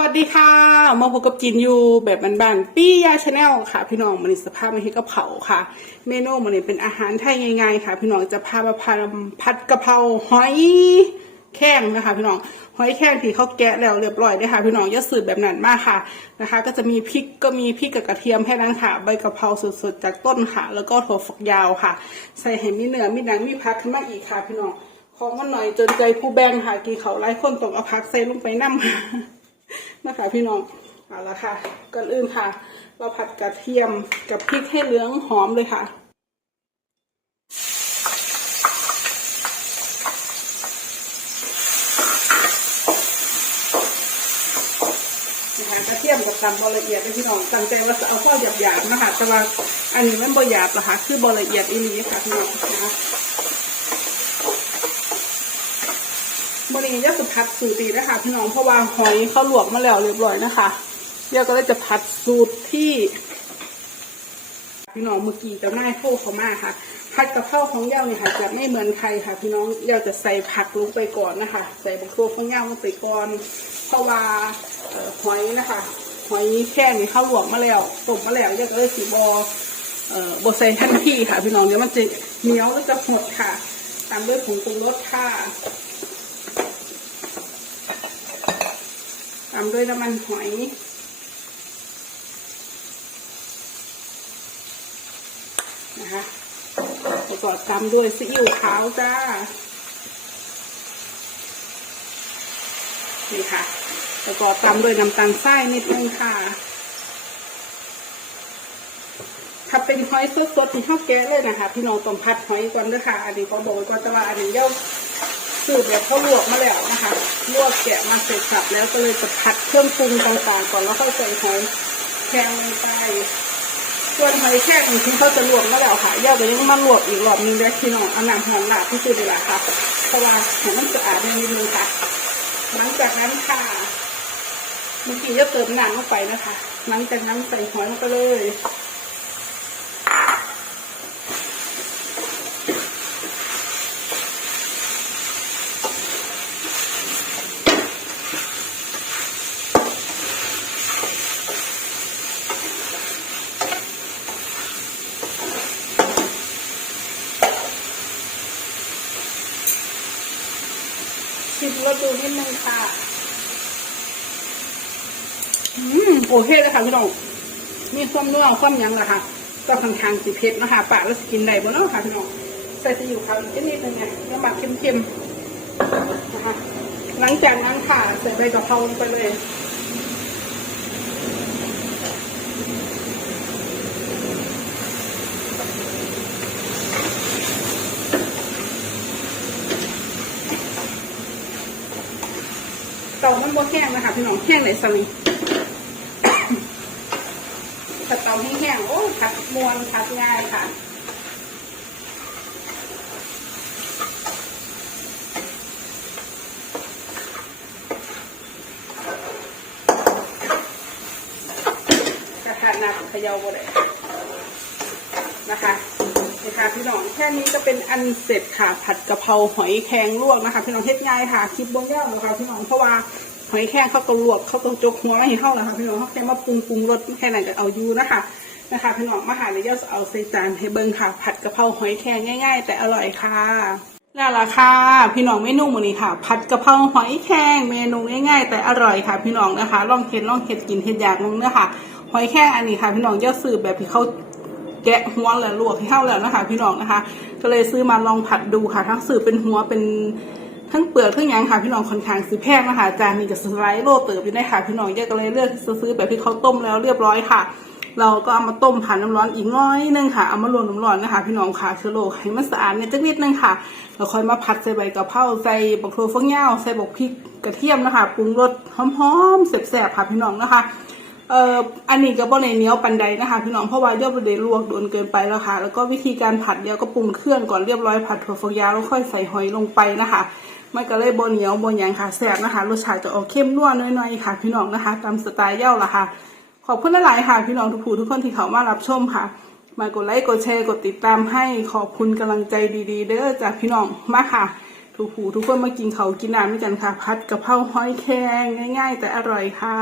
วัสดีค่ะ มาพบกับจินยูแบบบ้านๆปี้ยาชาแนลค่ะ พี่น้องมันสภาพไม่ให้กะเพราค่ะ เมนูมันนี้เป็นอาหารไทยง่ายๆค่ะ พี่น้องจะพามาพาผัดกะเพราหอยแข้งนะคะพี่น้องหอยแข้งที่เขาแกะแล้วเรียบร้อยเลยค่ะพี่น้องอย่าสืบแบบนั้นมากค่ะนะคะ ก็จะมีพริกก็มีพริกกับกระเทียมให้นั้นค่ะ ใบกะเพราสดๆจากต้นค่ะ แล้วก็ถั่วฝักยาวค่ะ ใส่ให้มีเนื้อมีหนังมีผักขึ้นมาอีกค่ะ พี่น้องของมันหน่อยจนใจผู้แบ่งค่ะกินเขาไร้คนต้องเอาผักใส่ลงไปน้ำ นะคะ พี่น้องเอาละค่ะก่อนอื่นค่ะ เราผัดกระเทียมกับพริกให้เหลืองหอมเลยค่ะนะคะกระเทียมกับตำบละเอียดเลยพี่น้องตั้งใจว่าจะเอาข้อหยาบๆนะคะแต่ว่าอันนี้มันบหยาบนะคะคือบละเอียดอีนี้ค่ะพี่น้องนะคะ บริเวณจะสุพัดสูตรดีนะคะพี่น้องเพราะว่าหอยเขาลวกมาแล้วเรียบร้อยนะคะเดี๋ยวก็เลยจะผัดสูตรที่ พี่น้องเมื่อกี้จะไม่โค้เขามากค่ะผัดกะเพราของเย้าเนี่ยค่ะจะไม่เหมือนใครค่ะ พี่น้องเย้าจะใส่ผักลงไปก่อนนะคะ ใส่บะโคของเย้าลงไปก่อนเพราะว่าหอยนะคะหอยแค่นี้เข้าลวกมาแล้วต้มมาแล้วย้าก็เลยสีบอเออบใส่ทันทีค่ะ พี่น้องเดี๋ยวมันจะเหนียวแล้วจะหดค่ะ ตามด้วยผงปรุงรสค่ะ ตามด้วยน้ำมันหอยนะคะแล้วก็ตามด้วยซีอิ๊วขาวจ้า นี่ค่ะแล้วก็ตามด้วยน้ำตาลทรายนิดนึงค่ะ ถ้าเป็นหอยสดๆที่ข้าวแกะเลยนะคะ พี่น้องต้องพัดหอยก่อนด้วยค่ะ อันนี้เขาบอกไว้ก่อนแต่ว่าอันนี้เย่า สูตรแบบเขาลวกมาแล้วนะคะลวกแกะมาเสร็จสับแล้วก็เลยจะผัดเครื่องปรุงต่างๆก่อนแล้วค่อยใส่หอยแครงลงไปส่วนหอยแครงจริงเขาจะลวกมาแล้วค่ะย่าไปยังมาลวกอีกรอบนึงแล้วพี่น้องเอาน้ำหอมหนาที่สุดเลยล่ะค่ะเพราะว่าเห็นมันสะอาดนิดนึงค่ะหลังจากนั้นค่ะเมื่อกี้จะเติมน้ำลงไปนะคะ หลังจากนั้นใส่หอยลงไปเลย ชิมรสดูนิดนึงค่ะ อืมโอเคเลยค่ะพี่น้อง มีความนุ่มความยังนะคะก็ค่อนข้างสิเผ็ดนะคะปากแล้วสกินได้บ่เนาะค่ะพี่น้องใส่ซีอิ๊วขาวอีกนิดนึงไงแล้วหมักเค็มๆนะคะหลังจากนั้นค่ะใส่ใบกะเพราลงไปเลย มันบ่แห้งนะคะพี่น้องแห้งไหนสักนิดถ้าเตาแห้งๆโอ้ผัดมวนผัดง่ายค่ะกระทะหนักเขยาบ่ได้นะคะนี่ค่ะพี่น้องแค่นี้ก็เป็นอันเสร็จค่ะผัดกะเพราหอยแครงลวกนะคะ พี่น้องเฮ็ดง่ายค่ะคลิปบนย่านะคะพี่น้องเพราะว่า หอยแครงเขาต้องลวกเขาต้องจกหัวให้เข้านะคะพี่น้องเขาแค่มาปรุงปรุงรสแค่ไหนก็เอาอยู่นะคะนะคะพี่น้องมาหาในย่าเอาใส่จานให้เบิ้งค่ะ ผัดกะเพราหอยแครงง่าย ๆ แต่อร่อยค่ะนั่นแหละค่ะ พี่น้องเมนูมื้อนี้ค่ะ ผัดกะเพราหอยแครงเมนูง่ายๆ แต่อร่อยค่ะ พี่น้องนะคะ ลองเห็ดลองเห็ดกินเห็ดอยากลงเนื้อค่ะ หอยแครงอันนี้ค่ะ พี่น้องย่าซื้อแบบที่เขาแกะหัวแล้วลวกให้เข้าแล้วนะคะ พี่น้องนะคะ ก็เลยซื้อมาลองผัดดูค่ะทั้งสื่อเป็นหัวเป็น ทั้งเปลือกทั้งยังค่ะพี่น้องค่อนข้างซื้อแพงนะคะจานนี้กับสไลด์โลเติบอยู่ได้ค่ะพี่น้องแยกก็เลยเลือกซื้อแบบที่เขาต้มแล้วเรียบร้อยค่ะ เราก็เอามาต้มผ่านน้ำร้อนอีกน้อยนึงค่ะเอามาลวนน้ำร้อนนะคะพี่น้องค่ะเชื้อโรคให้มันสะอาดเนี่ยจักนิดนึงค่ะแล้วค่อยมาผัดใส่ใบกะเพราใส่บักโครฟักยาวใส่บักพริกกระเทียมนะคะปรุงรสหอมๆแซ่บๆค่ะพี่น้องนะคะเอ่ออันนี้ก็บ่ในเนียวปันใดนะคะ พี่น้องเพราะว่าย่อประเดลวกโดนเกินไปแล้วค่ะ แล้วก็วิธีการผัดเดียวก็ปรุงเครื่องก่อนเรียบร้อยผัดถั่วฝักยาวแล้วค่อยใส่หอยลงไปนะคะ มันก็เลยบ่เหนียวบ่หยังค่ะแซ่บนะคะรสชาติจะออกเข้มนัวน้อยๆค่ะ พี่น้องนะคะตามสไตล์เย่าละค่ะ ขอบคุณหลายๆค่ะ พี่น้องทุกผู้ทุกคนที่เขามารับชมค่ะ มากดไลค์กดแชร์กดติดตามให้ขอบคุณกำลังใจดีๆ เด้อจากพี่น้องมากค่ะ ทุกผู้ทุกคนมากินเขากินน้ำด้วยกันค่ะ พัดกะเพราหอยแครงง่าย ๆ แต่อร่อยค่ะ